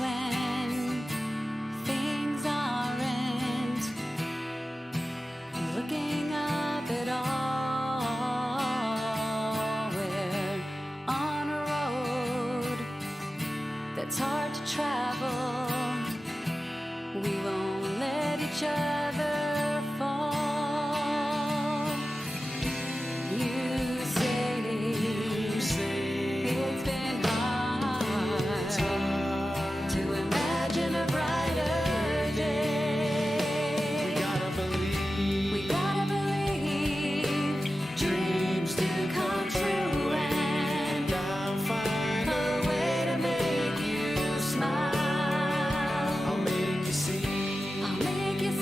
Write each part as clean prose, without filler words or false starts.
when things aren't looking up at all. We're on a road that's hard to travel. We won't let each other fall. You say it's been hard to imagine a brighter day. We gotta believe dreams do come true, and I'll find a way to make you smile. I'll make you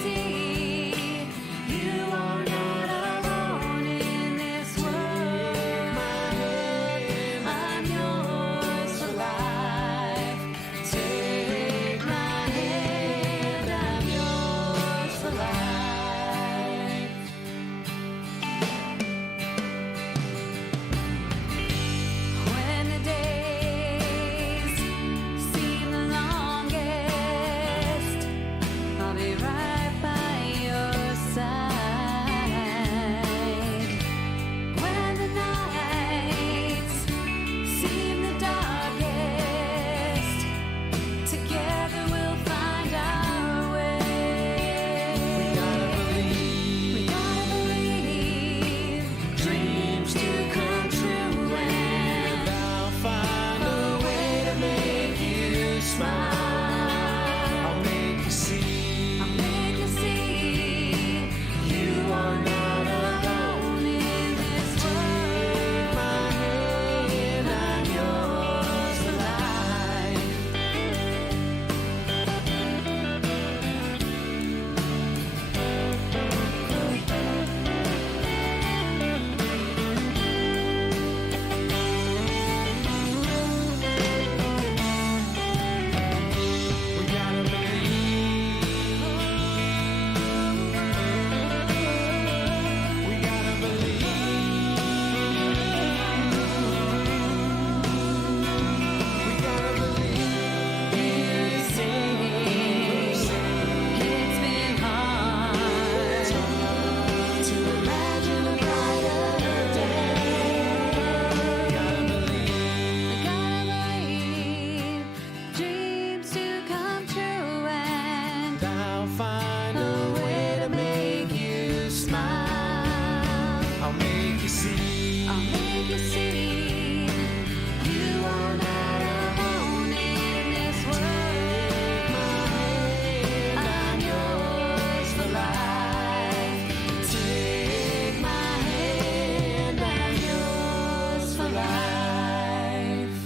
see you are not alone in this world. I'm yours for life. Take my hand, I'm yours for life. When the days seem the longest, I'll be right by your side. When the nights seem the darkest, together we'll find our way. We gotta believe dreams do come true, and I'll find a way to make you smile. I'll make you see I'll make you see you are not alone in this world. my hand. I'm yours for life. We gotta believe. We gotta believe. We gotta believe. You say it's been hard to imagine a brighter day. Gotta believe. I gotta believe dreams do come true, and I'll find a way to make you smile. I'll make you see. I'll make you see you are not alone in this world. I'm yours for life. Take my hand, I'm yours for life.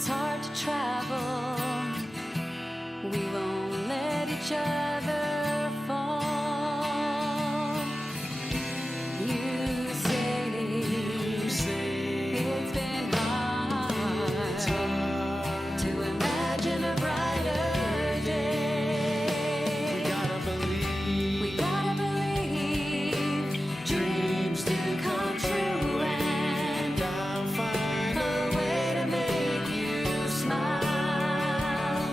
it's hard to travel, we won't let each other fall. You say it's been hard to imagine a brighter day. We gotta believe dreams do come true, and I'll find a way to make you smile.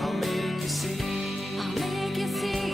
I'll make you see. I'll make you see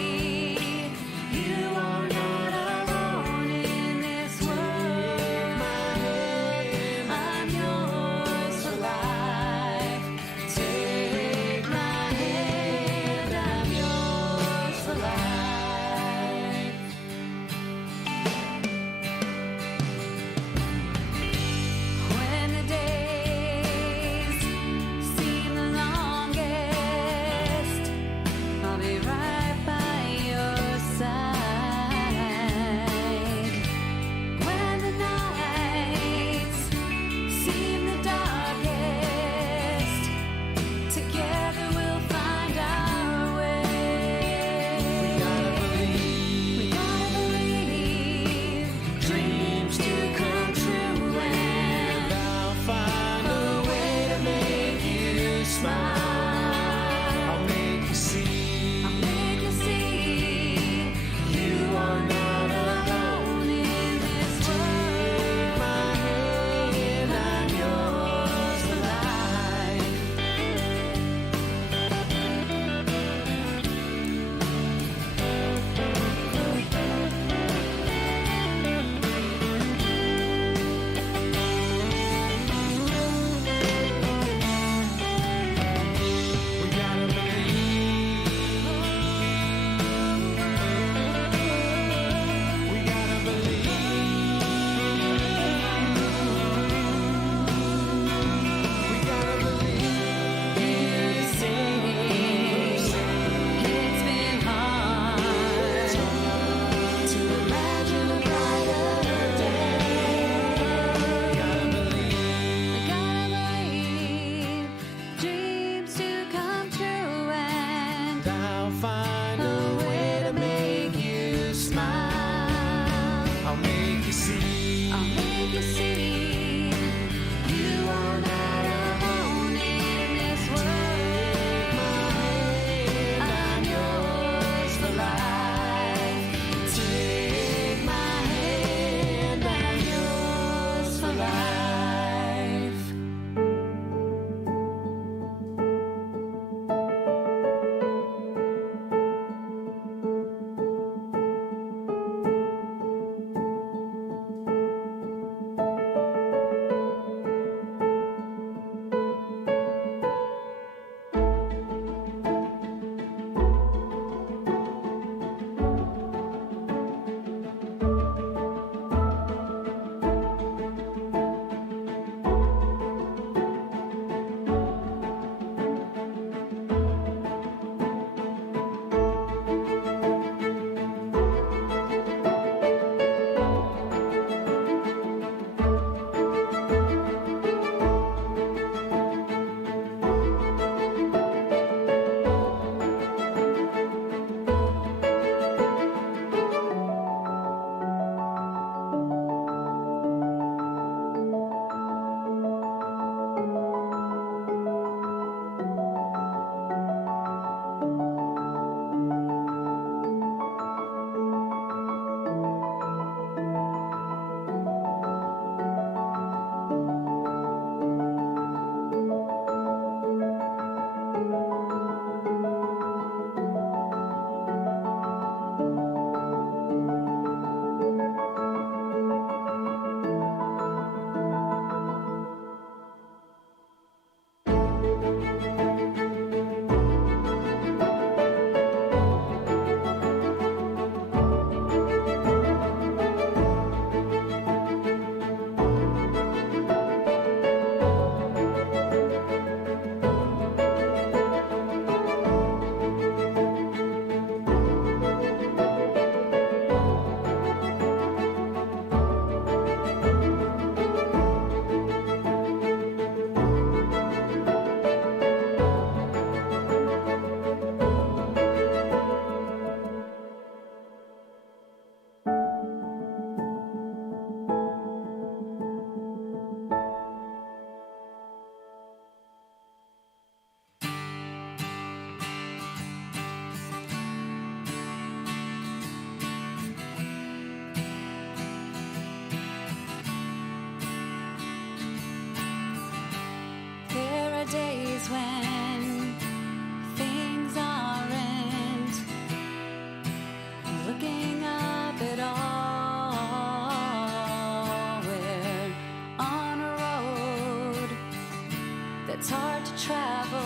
it's hard to travel,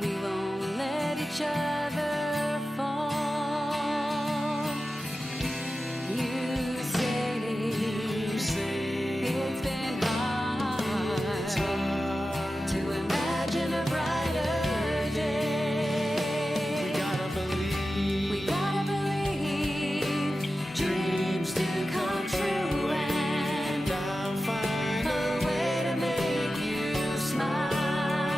we won't let each other fall. You say it's been hard to imagine a brighter day. We gotta believe dreams do come true, and I'll find a way to make you smile.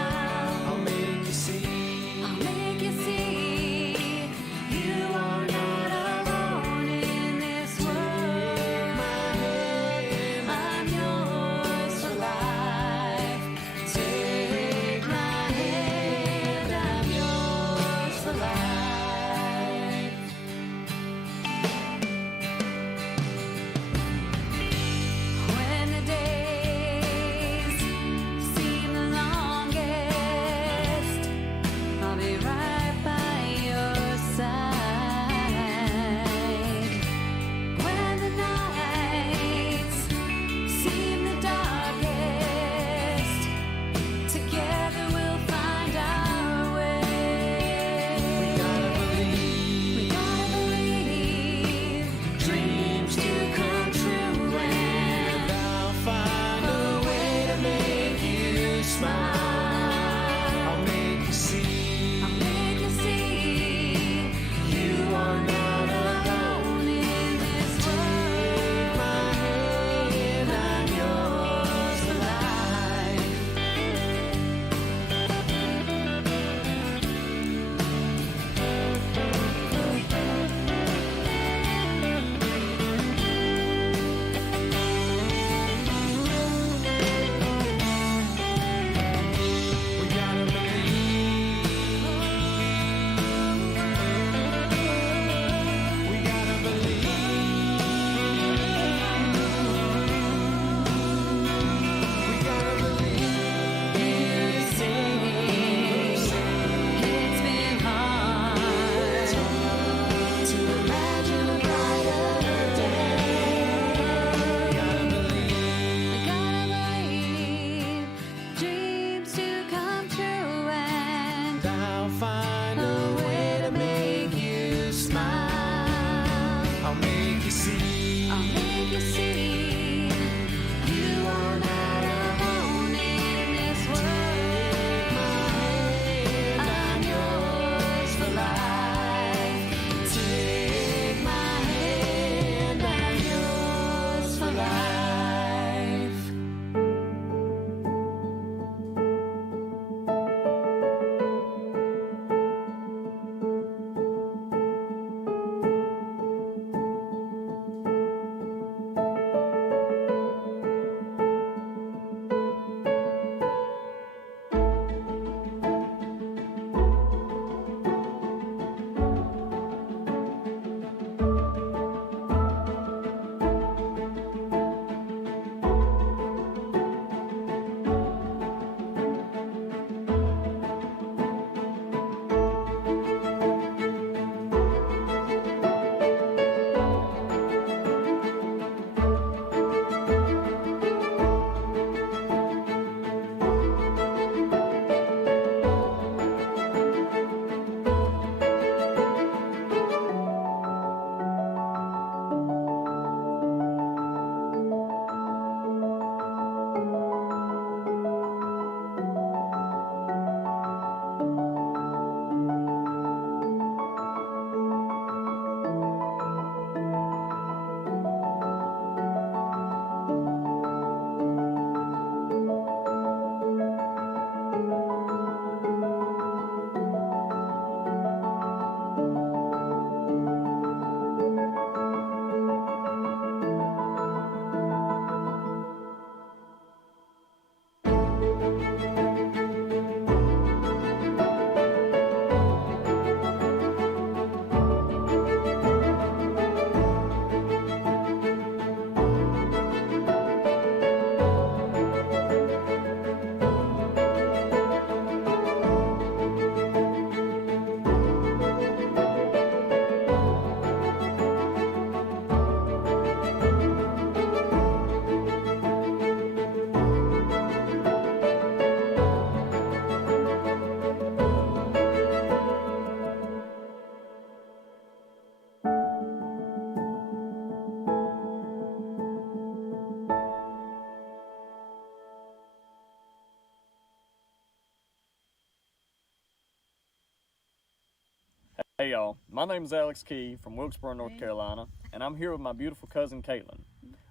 Hey y'all, my name is Alex Key from Wilkesboro, North Carolina, and I'm here with my beautiful cousin Caitlin.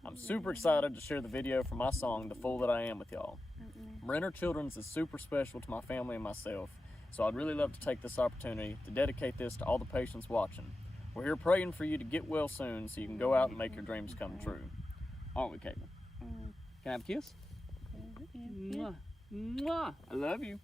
I'm super excited to share the video for my song, The Fool That I Am, with y'all. Brenner Children's is super special to my family and myself, so I'd really love to take this opportunity to dedicate this to all the patients watching. We're here praying for you to get well soon so you can go out and make your dreams come true. Aren't we, Caitlin? Can I have a kiss? Mwah. Mwah. I love you.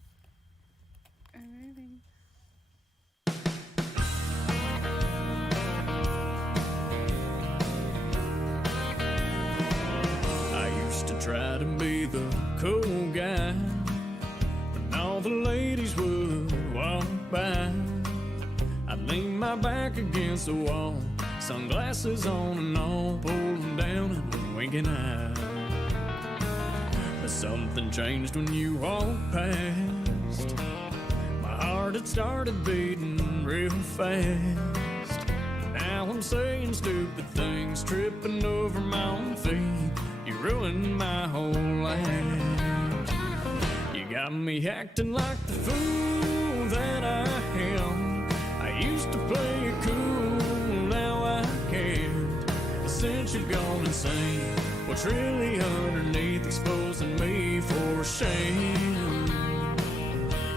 I used to try to be the cool guy, but all the ladies would walk by. I'd lean my back against the wall, sunglasses on and all, pulling down and winking out. But something changed when you walked past. My heart had started beating real fast. Now I'm saying stupid things, tripping over my own feet. You ruined my whole life. You got me acting like the fool that I am. I used to play it cool, now I can't. Since you've gone insane, what's really underneath exposing me for shame?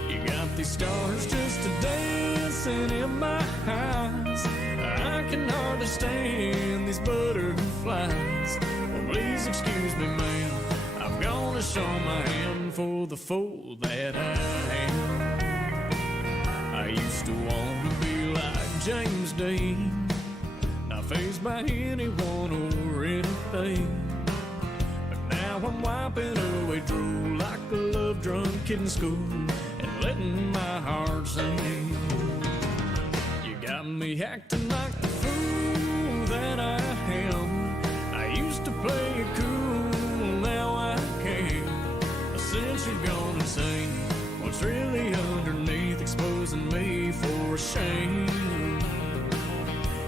You got these stars just a dancing in my eyes. I can hardly stand these butterflies. Well, please excuse me, ma'am, I'm gonna show my hand for the fool that I am. I used to want to be like James Dean, not fazed by anyone or anything. But now I'm wiping away drool like a love drunk kid in school and letting my heart sing. You got me acting like the fool that I am. I used to play it cool, now I can't. Since you're gone insane, what's really underneath exposing me for shame?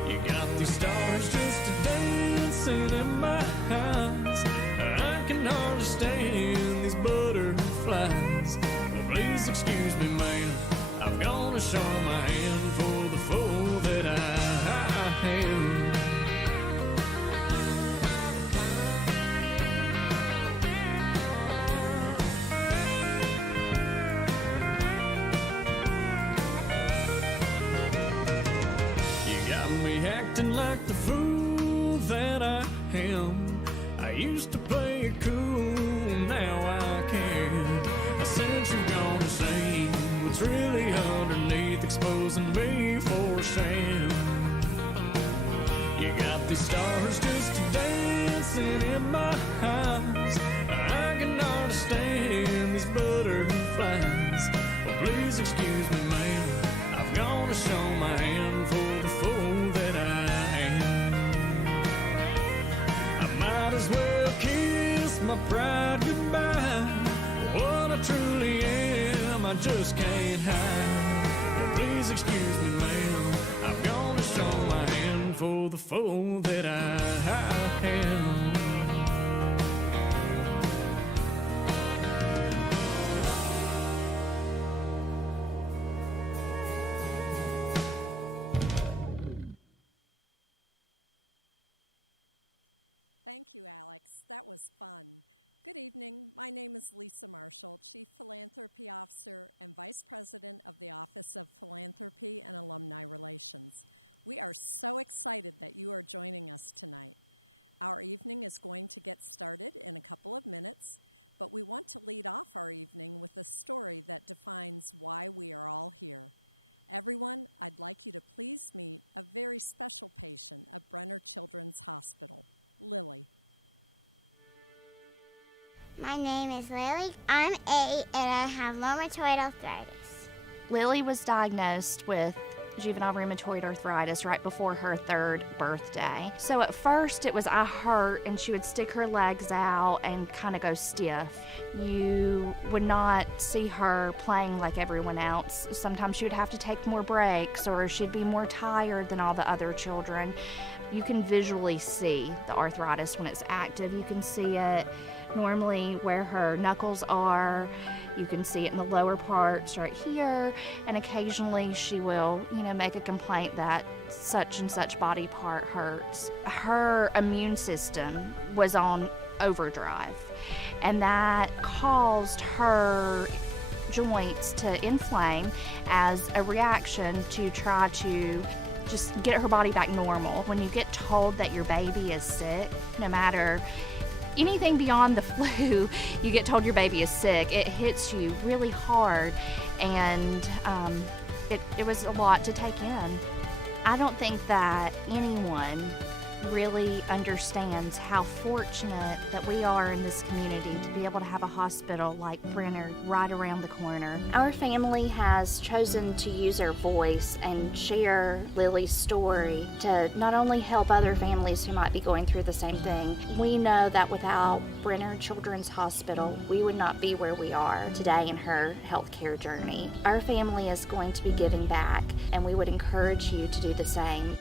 You got these stars just a dancing in my eyes. I can hardly stand these butterflies. Well, please excuse me, ma'am, I'm gonna show my hand for the fool that I am. Acting like the fool that I am. I used to play it cool, now I can't. Since you've gone insane, what's really underneath exposing me for shame? You got these stars just dancing in my eyes. I can understand these butterflies. But please excuse me, ma'am, I'm gonna show my hand for the fool that I am. I might as well kiss my pride goodbye. What I truly am, I just can't hide. Well, please excuse me, ma'am, I'm gonna show my hand for the fool that I am. Thank you, Alex. That was fun. Good evening. My name is Lisa Marshall, Chief Philanthropy Officer and Vice President of the Office of Philanthropy and Alumni Relations. We are so excited that you are joining us tonight. Our evening is going to get started in a couple of minutes, but we want to lead off our evening with a story that defines why we are all here. Everyone, I'd like you to please meet a very special patient at Brenner Children's Hospital, Lily. My name is Lily. I'm 8 and I have rheumatoid arthritis. Lily was diagnosed with juvenile rheumatoid arthritis right before her 3rd birthday. So at first it was I hurt, and she would stick her legs out and kind of go stiff. You would not see her playing like everyone else. Sometimes she would have to take more breaks, or she'd be more tired than all the other children. You can visually see the arthritis when it's active. You can see it normally where her knuckles are. You can see it in the lower parts right here, and occasionally she will, make a complaint that such and such body part hurts. Her immune system was on overdrive, and that caused her joints to inflame as a reaction to try to just get her body back normal. When you get told that your baby is sick, no matter anything beyond the flu, you get told your baby is sick, it hits you really hard, and it was a lot to take in. I don't think that anyone really understands how fortunate that we are in this community to be able to have a hospital like Brenner right around the corner. Our family has chosen to use our voice and share Lily's story to not only help other families who might be going through the same thing. We know that without Brenner Children's Hospital, we would not be where we are today in her healthcare journey. Our family is going to be giving back, and we would encourage you to do the same.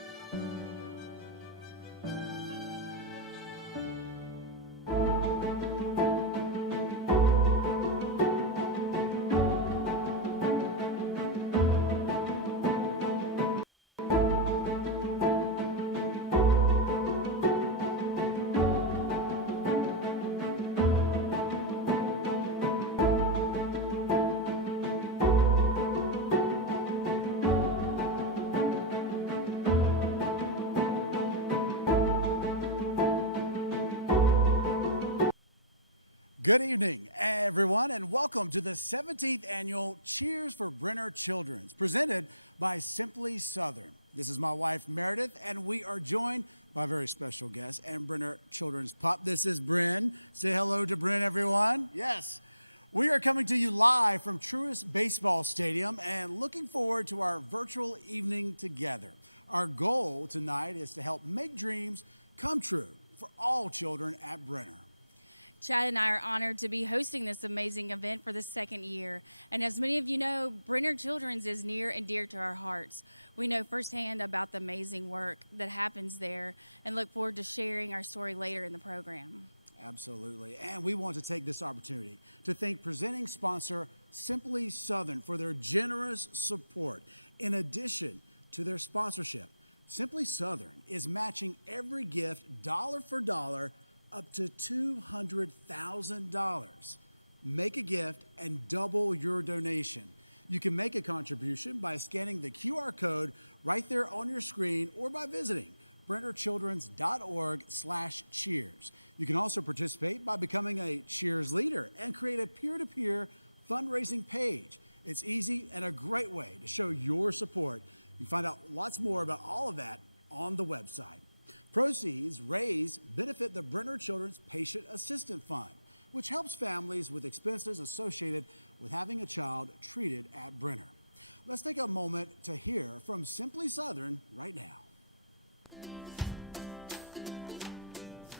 Good evening, everyone, and welcome to the 17th annual Cheers for Brenner Children, presented by Simply Southern. This is my wife, Meredith, and we are joined by a very special guest and Brenner Children's pup. This is Bren. Say hello to Bren, everyone. Yes. We are coming to you live from Truist Baseball Stadium and looking forward to our virtual evening together. Our goal tonight is to help make dreams come true for all children at Brenner. Chad and I are honored to be hosting this amazing event for the second year. And as many of you know, Brenner Children's is near and dear to our hearts. We know firsthand about the amazing work that happens there and look forward to sharing our story later in the program. Absolutely. And we want to take this opportunity to thank presenting sponsor Simply Southern for their generous support. In addition to their sponsorship, Simply Southern is matching every gift dollar for dollar up to $200,000. Make a gift and double your donation. You can make a contribution by scanning the QR code right there on your screen or by visiting brennerchildrens.org/cheers. You can also participate by becoming a Cheers leader and create a peer-to-peer fundraising page. It's easy and a great way to show your support. You can find out lots more about all of that on the website. Proceeds raised benefit the Brenner Children's Patient Assistance Fund, which helps families with expenses associated with having a child treated at Brenner. Let's take a moment to hear from Simply Southern right now.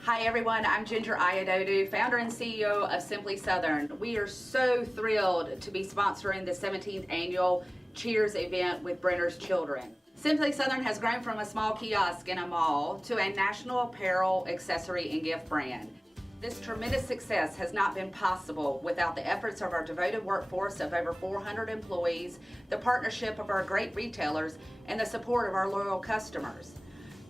Hi everyone, I'm Ginger Ayadodu, founder and CEO of Simply Southern. We are so thrilled to be sponsoring the 17th annual Cheers event with Brenner's Children. Simply Southern has grown from a small kiosk in a mall to a national apparel, accessory, and gift brand. This tremendous success has not been possible without the efforts of our devoted workforce of over 400 employees, the partnership of our great retailers, and the support of our loyal customers.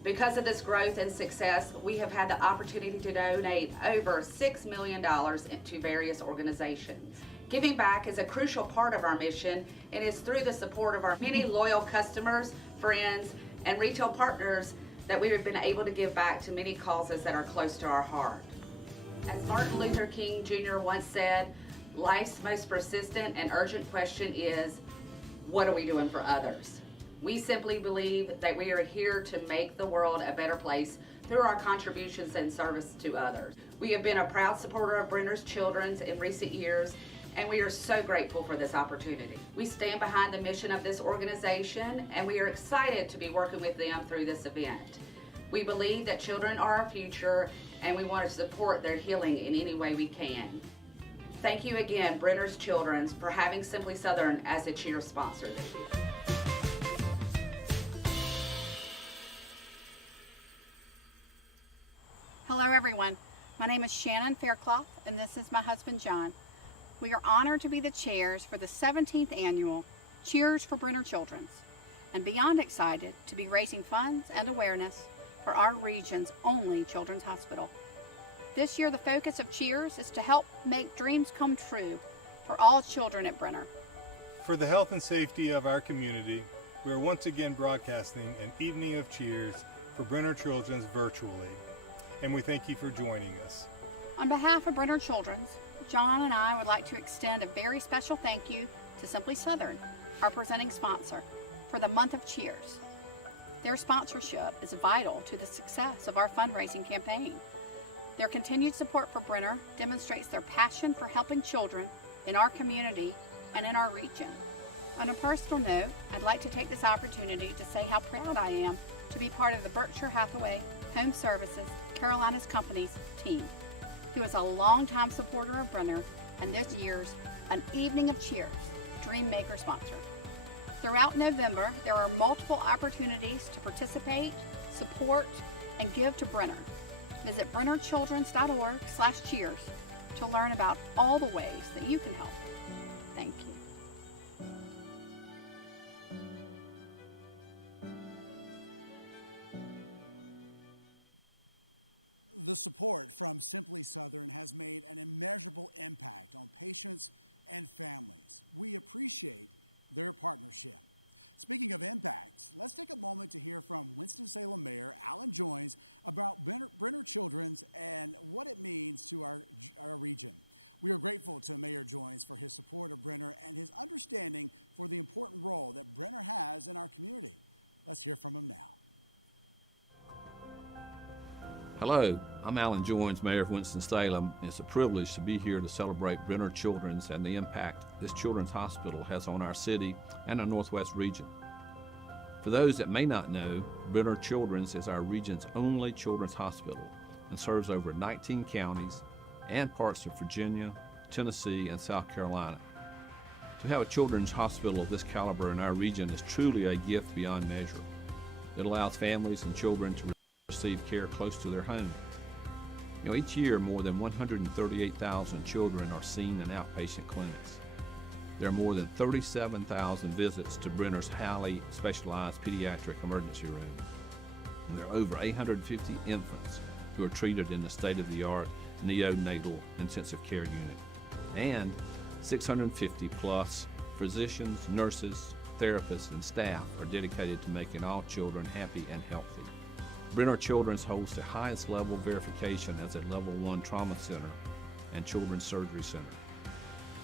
Because of this growth and success, we have had the opportunity to donate over $6 million to various organizations. Giving back is a crucial part of our mission, and it's through the support of our many loyal customers, friends, and retail partners that we have been able to give back to many causes that are close to our heart. As Martin Luther King Jr. once said, life's most persistent and urgent question is, what are we doing for others? We simply believe that we are here to make the world a better place through our contributions and service to others. We have been a proud supporter of Brenner's Children's in recent years, and we are so grateful for this opportunity. We stand behind the mission of this organization, and we are excited to be working with them through this event. We believe that children are our future, and we want to support their healing in any way we can. Thank you again, Brenner's Children's, for having Simply Southern as a cheer sponsor this year. Hello everyone. My name is Shannon Faircloth, and this is my husband, John. We are honored to be the chairs for the 17th annual Cheers for Brenner Children's, and beyond excited to be raising funds and awareness for our region's only children's hospital. This year, the focus of Cheers is to help make dreams come true for all children at Brenner. For the health and safety of our community, we are once again broadcasting an evening of cheers for Brenner Children's virtually, and we thank you for joining us. On behalf of Brenner Children's, John and I would like to extend a very special thank you to Simply Southern, our presenting sponsor, for the month of Cheers. Their sponsorship is vital to the success of our fundraising campaign. Their continued support for Brenner demonstrates their passion for helping children in our community and in our region. On a personal note, I'd like to take this opportunity to say how proud I am to be part of the Berkshire Hathaway Home Services Carolinas Company's team, who is a longtime supporter of Brenner and this year's An Evening of Cheers Dream Maker sponsor. Throughout November, there are multiple opportunities to participate, support, and give to Brenner. Visit brennerchildrens.org/cheers to learn about all the ways that you can help. Thank you. The support from Simply Southern has made an immeasurable impact on patients and families. We appreciate their partnership. Speaking of impact, let's take a moment to hear from Winston-Salem Mayor Alan Joines about Brenner Children's and what it means to our region. We are grateful to Mayor Joines for his support of Brenner and his understanding for the important role that Brenner has in our community. Let's hear from him now. Hello, I'm Alan Joines, Mayor of Winston-Salem. It's a privilege to be here to celebrate Brenner Children's and the impact this children's hospital has on our city and our Northwest region. For those that may not know, Brenner Children's is our region's only children's hospital and serves over 19 counties and parts of Virginia, Tennessee, and South Carolina. To have a children's hospital of this caliber in our region is truly a gift beyond measure. It allows families and children to receive care close to their home. Each year more than 138,000 children are seen in outpatient clinics. There are more than 37,000 visits to Brenner's highly specialized pediatric emergency room. And there are over 850 infants who are treated in the state-of-the-art neonatal intensive care unit. And 650 plus physicians, nurses, therapists, and staff are dedicated to making all children happy and healthy. Brenner Children's holds the highest level verification as a Level 1 Trauma Center and Children's Surgery Center.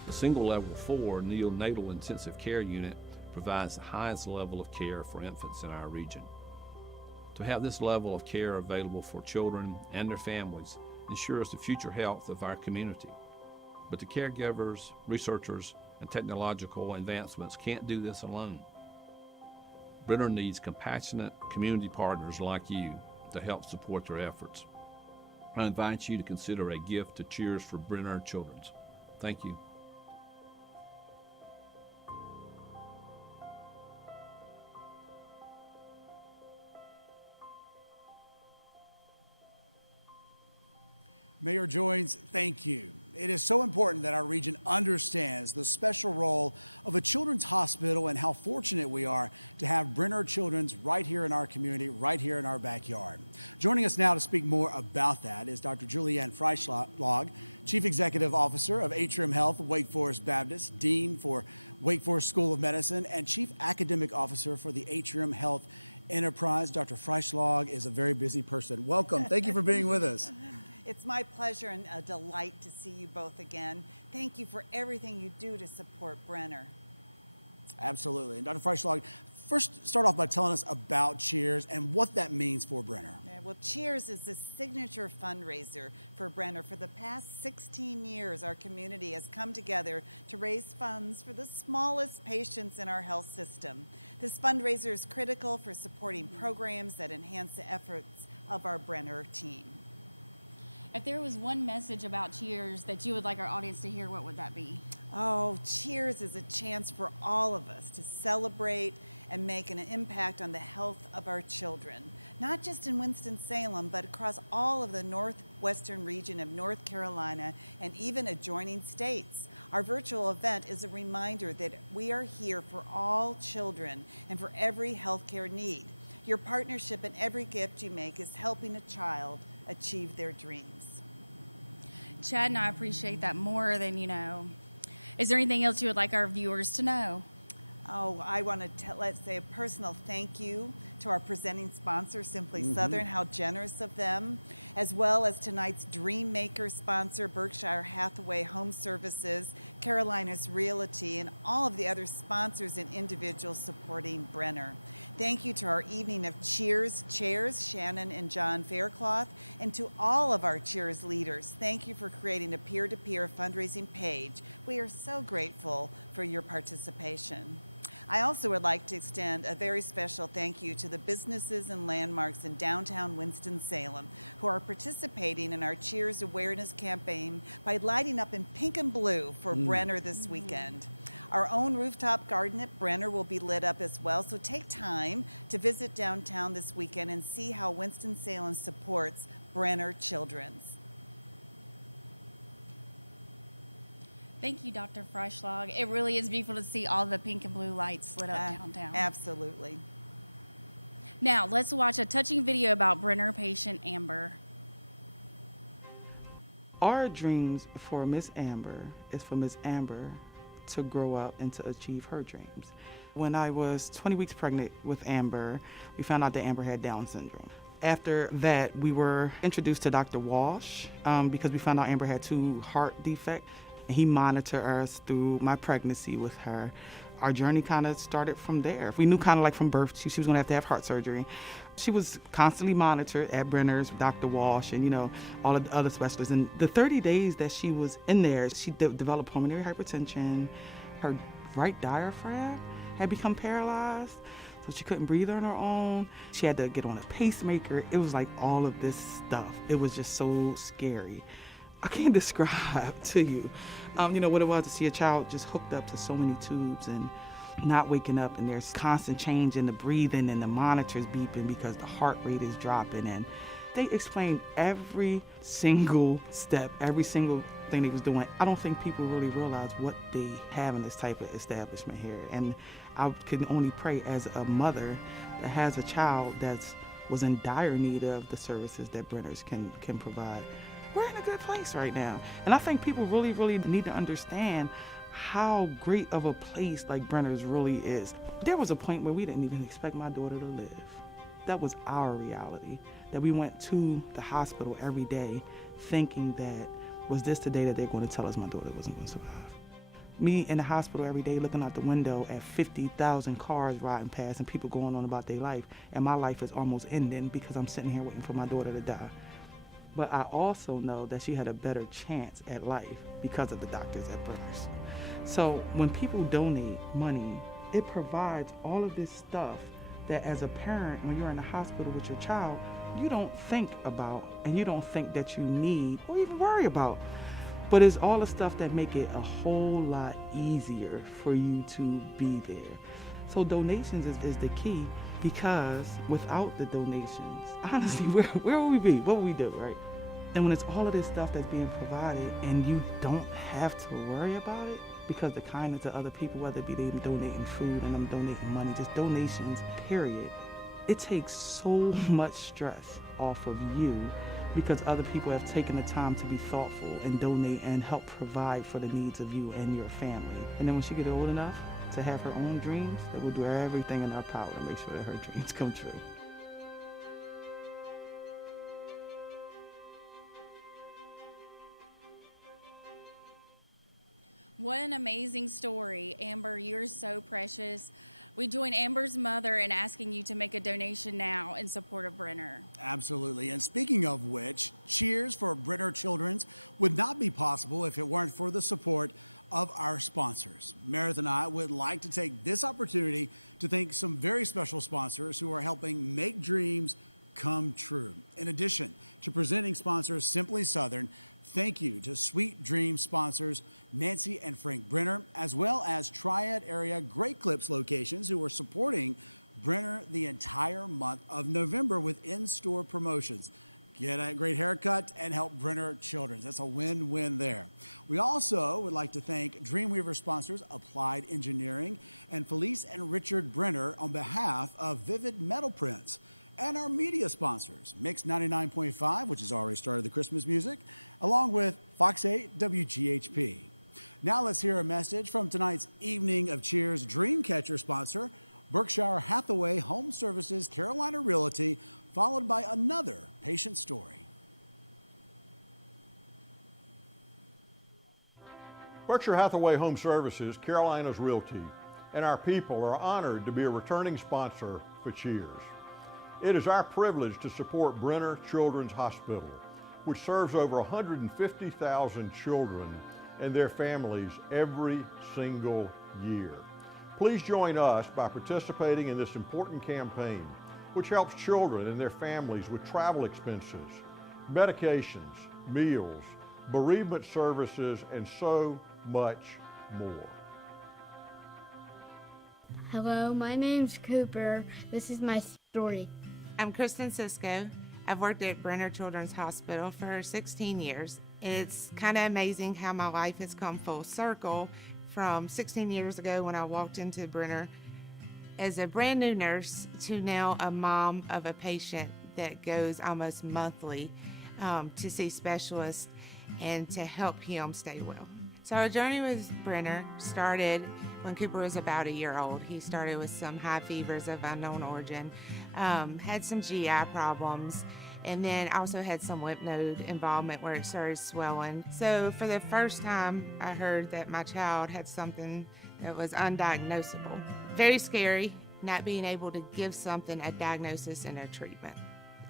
The single Level 4 neonatal intensive care unit provides the highest level of care for infants in our region. To have this level of care available for children and their families ensures the future health of our community. But the caregivers, researchers, and technological advancements can't do this alone. Brenner needs compassionate community partners like you to help support their efforts. I invite you to consider a gift to Cheers for Brenner Children's. Thank you. Mayor Joines, thank you. It is so important that our region understands the special role of a children's hospital and how fortunate we are to have Brenner Children's right here in our community, right here in our backyard. Joining us now to speak more about that is Dr. Julianne Freischlag, Chief Executive Officer of Atrium Health, Wake Forest Baptist, Dean for Wake Forest School of Medicine, and Chief Academic Officer for the Atrium Health Enterprise. Dr. Freischlag is a very busy person. Welcome. Thank you for being with us. It's my pleasure and a delight to see you both again. Thank you for everything you do to support Brenner. Absolutely. And Dr. Freischlag, first start off by telling us about Cheers and what that means for Brenner. Well, Cheers is the signature fundraiser for Brenner. For the past 16 years, our community has come together to raise funds for the smallest patients in our health system. This fundraiser is critical for supporting programs that enhance the efforts of our Brenner team. If there was one message about Cheers that you would like our audience to hear, what would that be? Oh, Cheers is a chance for all of us to celebrate and make an impact on the health of our children, not just in Winston-Salem, but across all of the northwestern region of North Carolina and even adjoining states. Our virtual event is a reminder that we are here for all children and for every healthcare need. Your partnership and every gift you make is helping a child achieve their dreams. Chad and I appreciate that more than you know. Is there anything else you would like our viewers to know? Oh, I want to let's say a personal thank you to our presenting sponsor, Simply Southern. How generous of them, as well as tonight's Dream Maker sponsor, Berkshire Hathaway Home Services, Carolinas Realty, and all of the other sponsors and individuals supporting Brenner. Thank you to our evening of Cheers chairs, Shannon and John Faircloth, and to all of our Cheers leaders. Thank you for creating a peer-to-peer fundraising page. We are so grateful for your participation. I also would like to extend a very special thank you to the businesses and landmarks in downtown Winston-Salem who are participating in our Cheers awareness campaign by lighting up in pink and blue for Brenner this weekend. Our own rooftop garden at Brenner will be lit up as well, so take time to visit downtown this weekend and see how Winston-Salem supports Brenner Children's. Thank you, Dr. Freischlag. It really is beautiful to see all the pink and blue lights lit up downtown. Absolutely. Now, let's watch a touching video about Brenner patient Amber. Our dreams for Miss Amber is for Miss Amber to grow up and to achieve her dreams. When I was 20 weeks pregnant with Amber, we found out that Amber had Down syndrome. After that, we were introduced to Dr. Walsh because we found out Amber had 2 heart defects. He monitored us through my pregnancy with her. Our journey kind of started from there. We knew kind of like from birth she was going to have heart surgery. She was constantly monitored at Brenner's, Dr. Walsh, and all of the other specialists. And the 30 days that she was in there, she developed pulmonary hypertension. Her right diaphragm had become paralyzed, so she couldn't breathe on her own. She had to get on a pacemaker. It was like all of this stuff. It was just so scary. I can't describe to you, what it was to see a child just hooked up to so many tubes and not waking up, and there's constant change in the breathing and the monitors beeping because the heart rate is dropping. And they explained every single step, every single thing they was doing. I don't think people really realize what they have in this type of establishment here. And I can only pray as a mother that has a child that was in dire need of the services that Brenner's can provide. We're in a good place right now. And I think people really, really need to understand how great of a place like Brenner's really is. There was a point where we didn't even expect my daughter to live. That was our reality, that we went to the hospital every day thinking that, was this the day that they're going to tell us my daughter wasn't going to survive? Me in the hospital every day looking out the window at 50,000 cars riding past and people going on about their life, and my life is almost ending because I'm sitting here waiting for my daughter to die. But I also know that she had a better chance at life because of the doctors at Brenner's. So when people donate money, it provides all of this stuff that as a parent, when you're in the hospital with your child, you don't think about and you don't think that you need or even worry about. But it's all the stuff that make it a whole lot easier for you to be there. So donations is the key, because without the donations, honestly, where would we be? What would we do, right? And when it's all of this stuff that's being provided and you don't have to worry about it, because the kindness of other people, whether it be them donating food and them donating money, just donations, period, it takes so much stress off of you because other people have taken the time to be thoughtful and donate and help provide for the needs of you and your family. And then when she gets old enough to have her own dreams, that we'll do everything in our power to make sure that her dreams come true. What an amazing story. Amber, you're so precious. We join Amber's mother in asking you to make a donation now in support of Brenner. Absolutely. And speaking of which, Cheers for Brenner Children's would not be possible if it weren't for the support of our sponsors. Meredith and I would like to take this opportunity to thank some very special sponsors who are helping make dreams come true. In addition to presenting sponsors Simply Southern, Thank you to Sweet Dream sponsors Nancy and Frank Brenner, as well as Triad area Great Clips locations who are supporting Brenner the entire month of November with in-store promotions. Get a great haircut and help Brenner Children. That's a win-win there. We also would like to thank Dreamweaver sponsors Applied Engineering and Felice and Richard Brenner on behalf of Vivid Metal Prints. And our media sponsors, Mix 99.5, which has already started the Christmas music, along with Fox8 WGHP. Now let's hear a message from tonight's Evening of Cheers Dreamcatcher sponsor, Berkshire Hathaway Home Services Carolina Realty, followed by another patient story. Berkshire Hathaway Home Services, Carolina's Realty, and our people are honored to be a returning sponsor for Cheers. It is our privilege to support Brenner Children's Hospital, which serves over 150,000 children and their families every single year. Please join us by participating in this important campaign, which helps children and their families with travel expenses, medications, meals, bereavement services, and so much more. Hello, my name's Cooper. This is my story. I'm Kristen Cisco. I've worked at Brenner Children's Hospital for 16 years. It's kind of amazing how my life has come full circle from 16 years ago when I walked into Brenner as a brand new nurse to now a mom of a patient that goes almost monthly to see specialists and to help him stay well. So our journey with Brenner started when Cooper was about a year old. He started with some high fevers of unknown origin, had some GI problems, and then also had some lymph node involvement where it started swelling. So for the first time, I heard that my child had something that was undiagnosable. Very scary, not being able to give something a diagnosis and a treatment.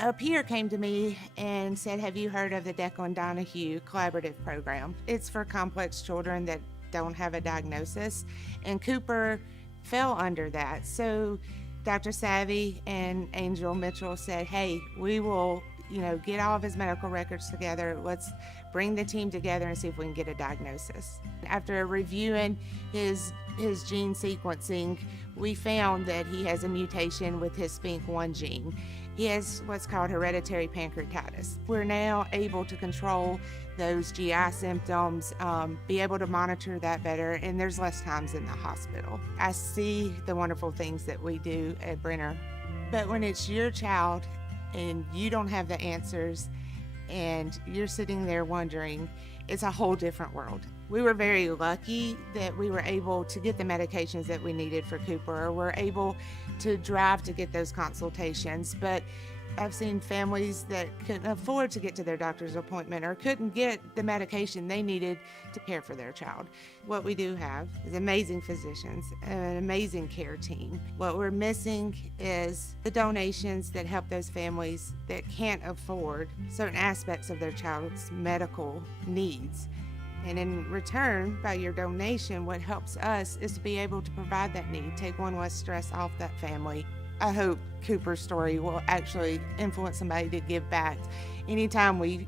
A peer came to me and said, have you heard of the Declan Donahue Collaborative Program? It's for complex children that don't have a diagnosis, and Cooper fell under that. So Dr. Savvy and Angel Mitchell said, hey, we will get all of his medical records together. Let's bring the team together and see if we can get a diagnosis. After reviewing his gene sequencing, we found that he has a mutation with his SPINK1 gene. He has what's called hereditary pancreatitis. We're now able to control those GI symptoms, be able to monitor that better, and there's less times in the hospital. I see the wonderful things that we do at Brenner, but when it's your child and you don't have the answers and you're sitting there wondering, it's a whole different world. We were very lucky that we were able to get the medications that we needed for Cooper, or we're able to drive to get those consultations. But I've seen families that couldn't afford to get to their doctor's appointment or couldn't get the medication they needed to care for their child. What we do have is amazing physicians, an amazing care team. What we're missing is the donations that help those families that can't afford certain aspects of their child's medical needs. And in return, by your donation, what helps us is to be able to provide that need, take one less stress off that family. I hope Cooper's story will actually influence somebody to give back. Anytime we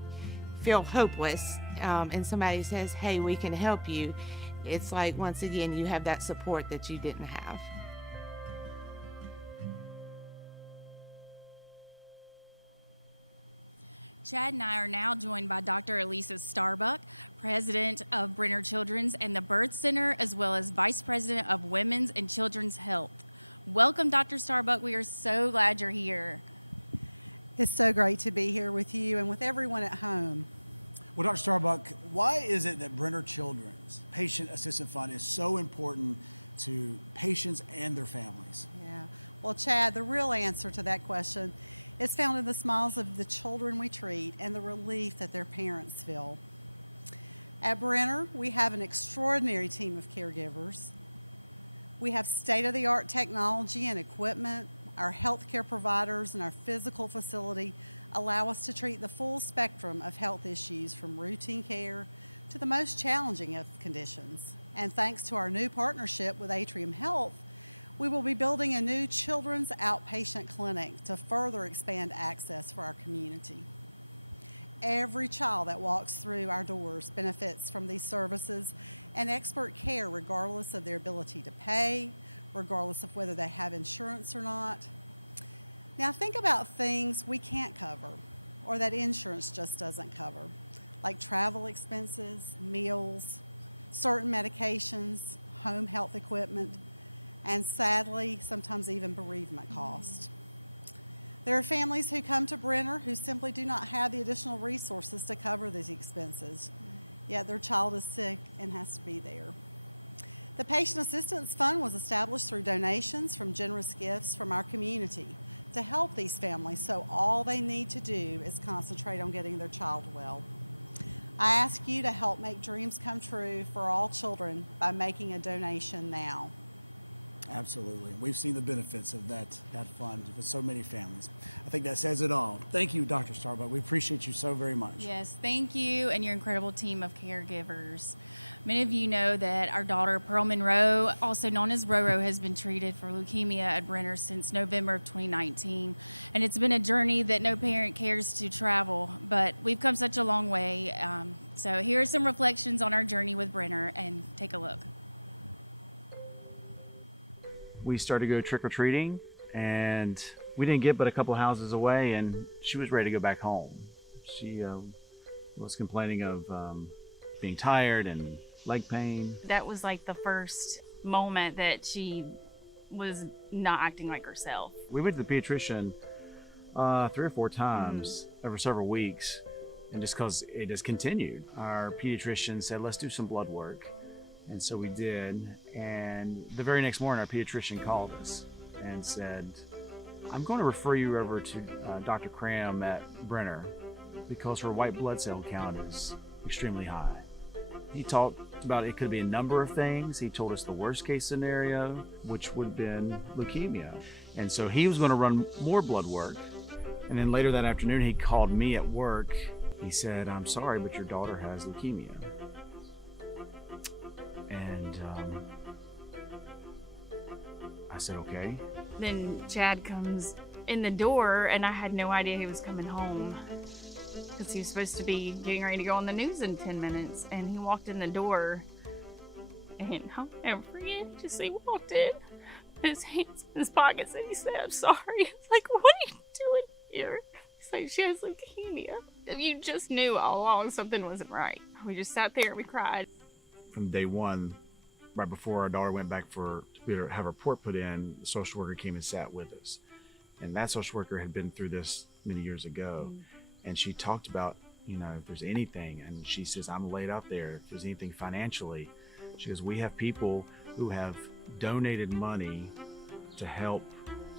feel hopeless and somebody says, hey, we can help you, it's like, once again, you have that support that you didn't have. Chad and I are now joined by Dr. Elisa Starbuck, President of Brenner Children's and the Birth Center, as well as Vice President of Women's and Children's Health. Welcome, Dr. Starbuck. We are so glad you're here. It's so great to be here with you and with everyone at home. Well, Dr. Starbuck, why is it that Brenner Children's Patient Assistance Fund is so important to patients and their families? Yeah. Well, Chad, the real answer to that question is found in the smiles of the children we treat and the relief that their parents feel. At Brenner, we have an extraordinary team of caregivers. We have state-of-the-art technology and equipment. Our healthcare providers and our physical facility allow us to treat the full spectrum of health issues, from routine care to the most challenging of conditions. And thanks to our new partnership with Atrium Health, we will be building a new children's outpatient clinic to further expand access for our community. Every child that walks through our doors benefits from these services and expert care regardless of their ability to pay, regardless of whether they have insurance or not. Now think about things we can't cover or that insurance just doesn't cover, like travel expenses, meals, certain medications, home health equipment, and sadly, sometimes even bereavement cost. There are families who come to Brenner who simply do not have the additional resources to cover these expenses, yet their child is sick and has to be there. The Patient Assistance Fund was established through donations from generous gifts from our community to help these families, so all they need to do is concentrate on getting their child well. I ask you to help make dreams come true for all children by making a donation now. Absolutely. We've seen the benefits of that fund with so many families. I think that says it all. Thank you, Dr. Starbuck. We appreciate you so very much. Yes, thank you and your incredible team of caregivers. Many of you know that our daughter, Pearl Monroe, also known as Roe Roe, has been treated for leukemia at Brenner since November of 2019. And it's been a journey that no parent cares to travel, but we've come such a long way. So here are some reflections on our journey with Brenner, and take a look. We started to go trick-or-treating, and we didn't get but a couple houses away, and she was ready to go back home. She was complaining of being tired and leg pain. That was like the first moment that she was not acting like herself. We went to the pediatrician 3 or 4 times over several weeks, and just because it just continued. Our pediatrician said, let's do some blood work. And so we did, and the very next morning our pediatrician called us and said, I'm going to refer you over to Dr. Cram at Brenner because her white blood cell count is extremely high. He talked about it could be a number of things. He told us the worst case scenario, which would have been leukemia. And so he was going to run more blood work. And then later that afternoon he called me at work. He said, I'm sorry, but your daughter has leukemia. And I said, okay. Then Chad comes in the door, and I had no idea he was coming home because he was supposed to be getting ready to go on the news in 10 minutes. And he walked in the door, and I'll never forget, just he walked in, his hands in his pockets, and he said, I'm sorry. It's like, what are you doing here? He's like, she has leukemia. You just knew all along something wasn't right. We just sat there and we cried. From day one, right before our daughter went back to have her port put in, the social worker came and sat with us. And that social worker had been through this many years ago. And she talked about, you know, if there's anything, and she says, I'm laid out there, if there's anything financially. She goes, we have people who have donated money to help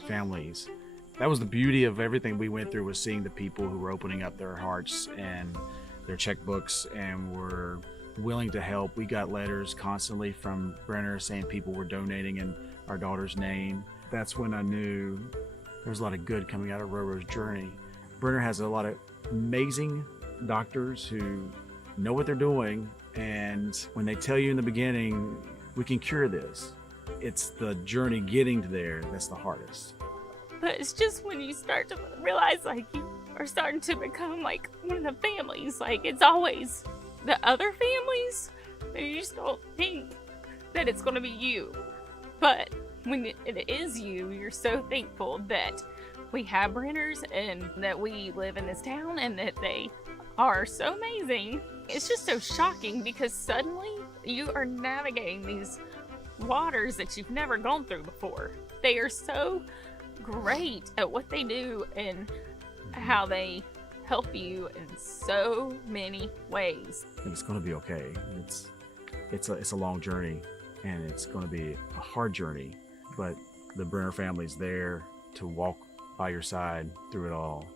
families. That was the beauty of everything we went through, was seeing the people who were opening up their hearts and their checkbooks and were willing to help. We got letters constantly from Brenner saying people were donating in our daughter's name. That's when I knew there was a lot of good coming out of Roe Roe's journey. Brenner has a lot of amazing doctors who know what they're doing, and when they tell you in the beginning, we can cure this, it's the journey getting to there that's the hardest. But it's just when you start to realize, like, you are starting to become like one of the families. Like, it's always the other families, and you just don't think that it's going to be you. But when it is you, you're so thankful that we have Brenners and that we live in this town and that they are so amazing. It's just so shocking because suddenly you are navigating these waters that you've never gone through before. They are so great at what they do and how they help you in so many ways. It's going to be okay. It's a long journey, and it's going to be a hard journey, but the Brenner family's there to walk by your side through it all.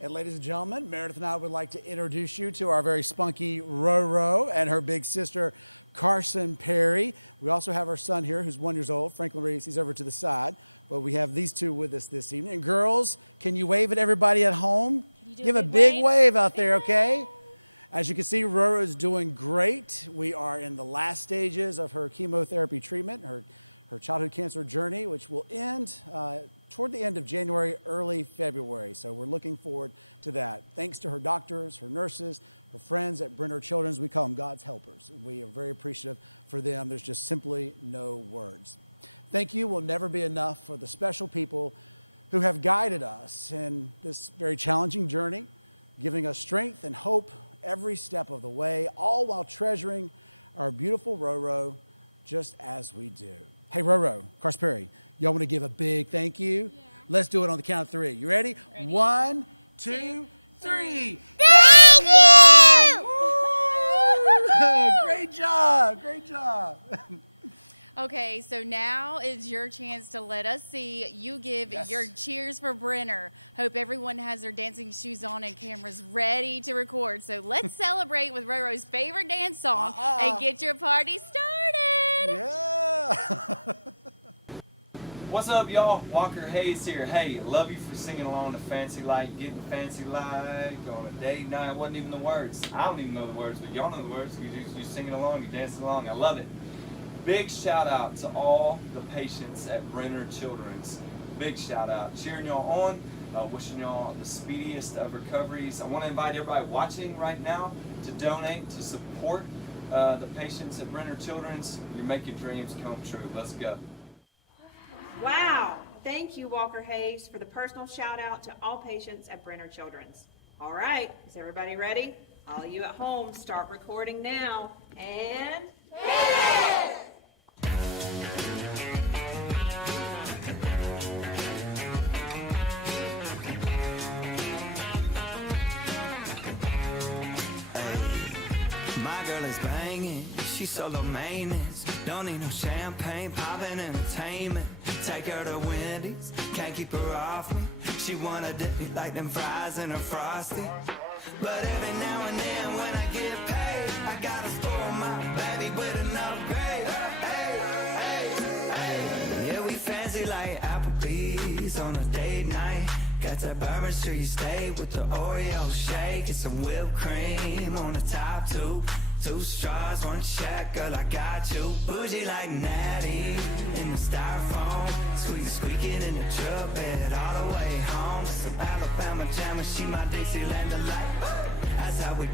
And ladies and gentlemen, Meredith and I would like to introduce you to our very spunky Roe Roe and her big sister, Carson Perry. We also have our son here, who's 1 year old, Franklin Reeves. He's over to the side. But we have these two with us this evening. And girls, can you wave at everybody at home? Give a big wave out there, okay? As you can see, Roe Roe is doing great. We are in the last stages of her chemotherapy treatment. Her her childhood cancer journey, which will end toward the end of January, early February. So we're looking forward to that. Thanks to her doctors, her nurses, her friends at Brenner Children's. We call them God's helpers. We are very appreciative for them. There's just simply no words. Thank you will never be enough for the special people who have guided us in this very challenging journey, giving us strength and hope every step of the way, all while treasuring our beautiful Roe Roe just as we do. Hey, Roe Roe, Perry, y'all want to give a big thank you? Yeah. Let's do it on the count of three. You ready? 1, 2, 3. Thank you! Great job, great job. Okay, so now is your chance to let us see you give your cheers for Brenner. Hope everyone has their dancing shoes on and cameras ready to record. So let's celebrate with Roe Roe's favorite dance song and get your party started. Yeah. What's up, y'all? Walker Hayes here. Hey, love you for singing along to Fancy Like, Getting Fancy Like on a date night. It wasn't even the words. I don't even know the words, but y'all know the words. You singing along, you dancing along. I love it. Big shout out to all the patients at Brenner Children's. Big shout out. Cheering y'all on, wishing y'all the speediest of recoveries. I want to invite everybody watching right now to donate, to support the patients at Brenner Children's. You're making dreams come true. Let's go. Wow. Thank you, Walker Hayes, for the personal shout out to all patients at Brenner Children's. All right, is everybody ready? All of you at home, start recording now. And my girl is banging, she's solo maintenance. Don't need no champagne, poppin' entertainment. Take her to Wendy's, can't keep her off me. She wanna dip me like them fries in her frosty. But every now and then when I get paid, I gotta spoil my baby with an upgrade. Hey, hey, hey. Yeah, we fancy like Applebee's on a date night. Got that Bourbon Street steak with the Oreo shake and some whipped cream on the top two. 2 straws, 1 check, girl, I got you. Bougie like Natty in the styrofoam. Squeak squeaking in the truck bed all the way home. Some Alabama jammer, she my Dixieland delight. That's how we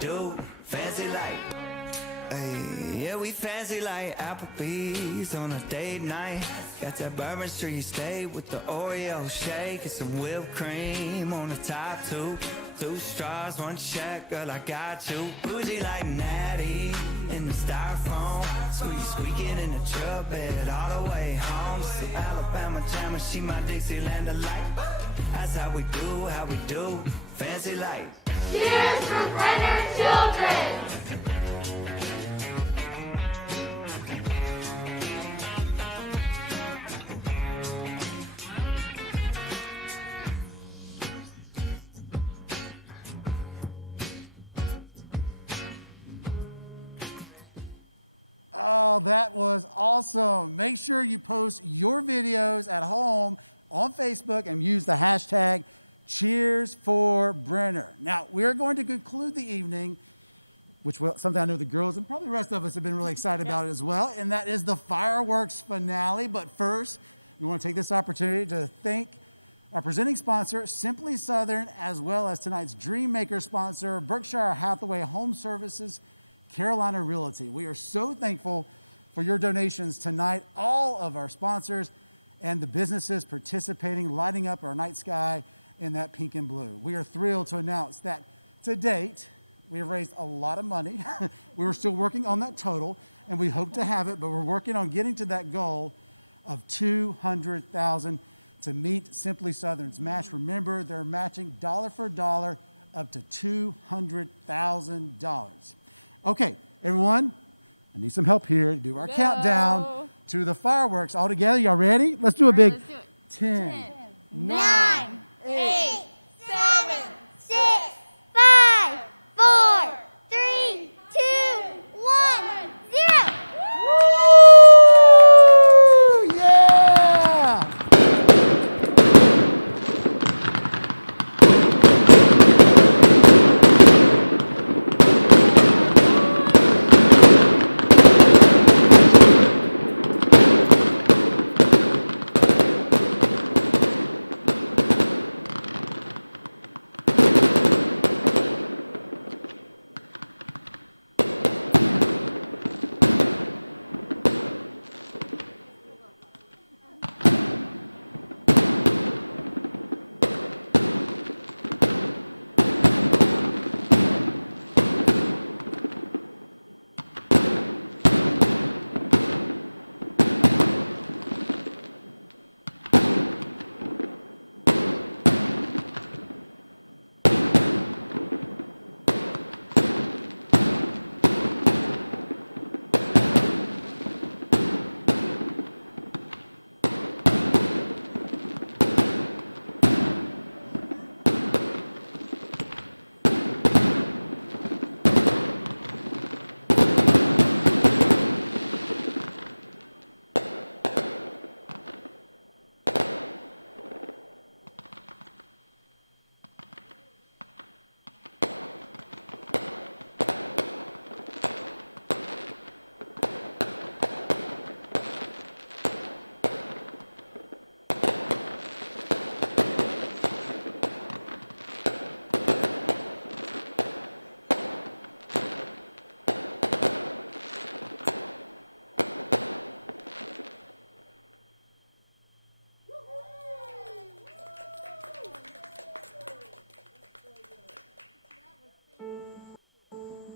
do, fancy like. Hey, yeah, we fancy like Applebee's on a date night. Got that Bourbon Street steak with the Oreo shake and some whipped cream on the top two. 2 straws, 1 check, girl, I got you. Bougie like Natty in the styrofoam. Squeaking in the truck bed all the way home. Some Alabama jammer, she my Dixieland delight. That's how we do, fancy like. Cheers for Brenner Children! Oh, that was awesome. Make sure you post your videos at home on Facebook and use the hashtag Cheers for Brenner. Now, we're going to conclude the evening, which something I know the girls and probably the rest of us have been really excited about it as well, and that is the fireworks finale. But first, we want to take this opportunity to thank our presenting sponsor, Simply Southern, as well as tonight's Dream Maker sponsor, Berkshire Hathaway Home Services, Carolina Realty. We are so thankful for your donations tonight, all of our sponsors and the businesses participating, lighting up our night sky in that pink and blue. We are thrilled to announce that to date, we have raised a lot of money. We're still working on that total, and we hope to have it, but we're working on getting to that goal of $200,000 to meet Simply Southern's match. Remember, they're matching dollar for dollar up to $200,000. Okay, everyone, I need some help here to do our countdown to the fireworks. All together, y'all ready? Let's do a big 10, 9, 8, 7, 6, 5, 4, 3, 2, 1, 0. Woo! Yeah!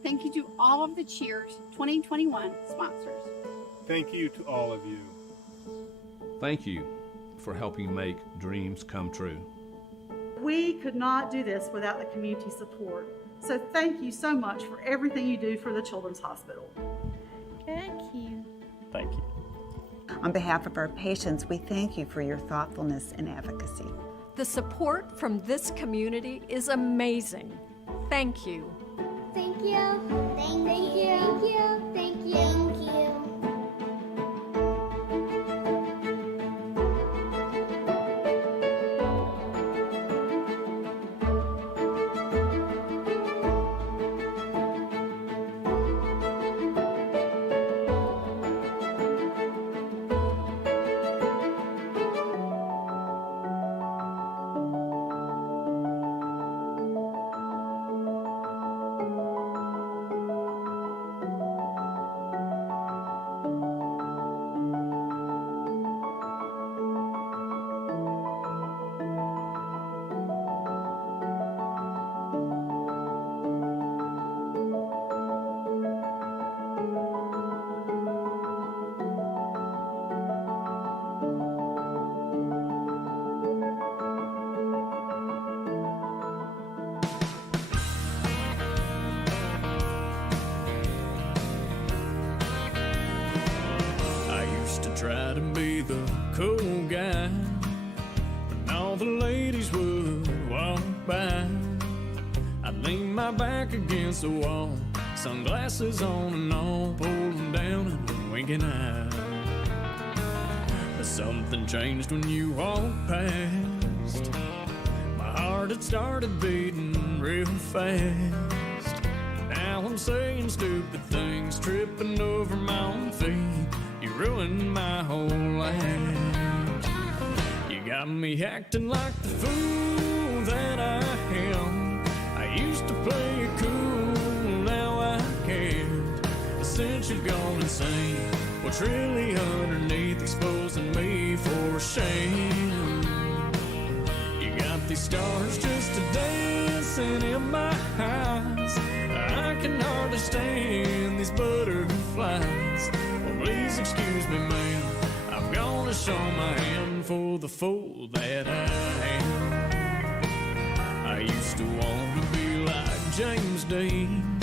Thank you to all of the Cheers 2021 sponsors. Thank you to all of you. Thank you for helping make dreams come true. We could not do this without the community support. So thank you so much for everything you do for the Children's Hospital. Thank you. Thank you. On behalf of our patients, we thank you for your thoughtfulness and advocacy. The support from this community is amazing. Thank you. Thank you. Thank you. Thank you. Thank you. Thank you. Try to be the cool guy, but all the ladies would walk by. I'd lean my back against the wall, sunglasses on and all, pull them down and winking eye. But something changed when you walked past. My heart had started beating real fast. Now I'm saying stupid things, tripping over my own feet. You ruined my whole life. You got me acting like the fool that I am. I used to play it cool, now I can't. Since you've gone insane, what's really underneath exposing me for shame? You got these stars just a dancing in my eyes. I can hardly stand these butterflies. Please excuse me, ma'am, I've gonna show my hand for the fool that I am. I used to want to be like James Dean,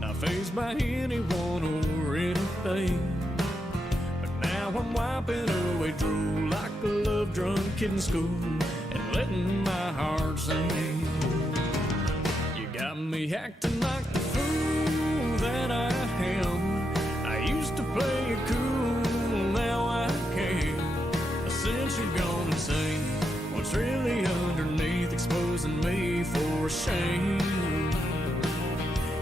not fazed by anyone or anything. But now I'm wiping away drool like a love-drunk kid in school and letting my heart sing. You got me acting like the fool that I am. I used to play it cool, now I can't. Since you're gone insane, what's really underneath exposing me for shame?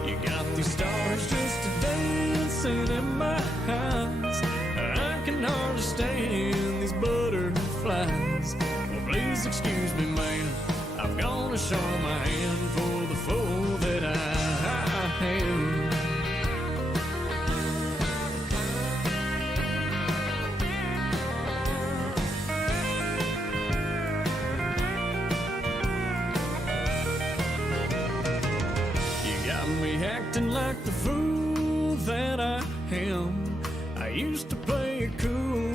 You got these stars just a dancing in my eyes. I can hardly stand these butterflies. Well, please excuse me, man, I'm gonna show my hand for the fool that I am. Acting like the fool that I am. I used to play it cool,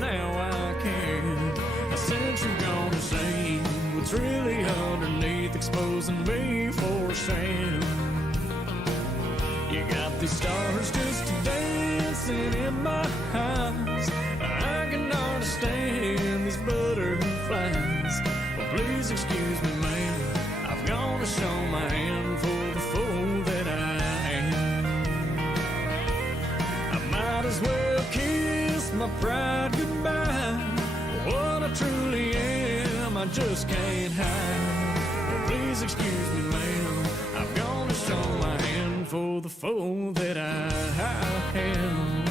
now I can't. Since you've gone insane, what's really underneath exposing me for shame? You got these stars just dancing in my eyes. I can understand these butterflies, but please excuse me, man, I've gonna show my hand for the fool that I am. I might as well kiss my pride goodbye. What I truly am, I just can't hide. Please excuse me, ma'am, I'm gonna show my hand for the fool that I am.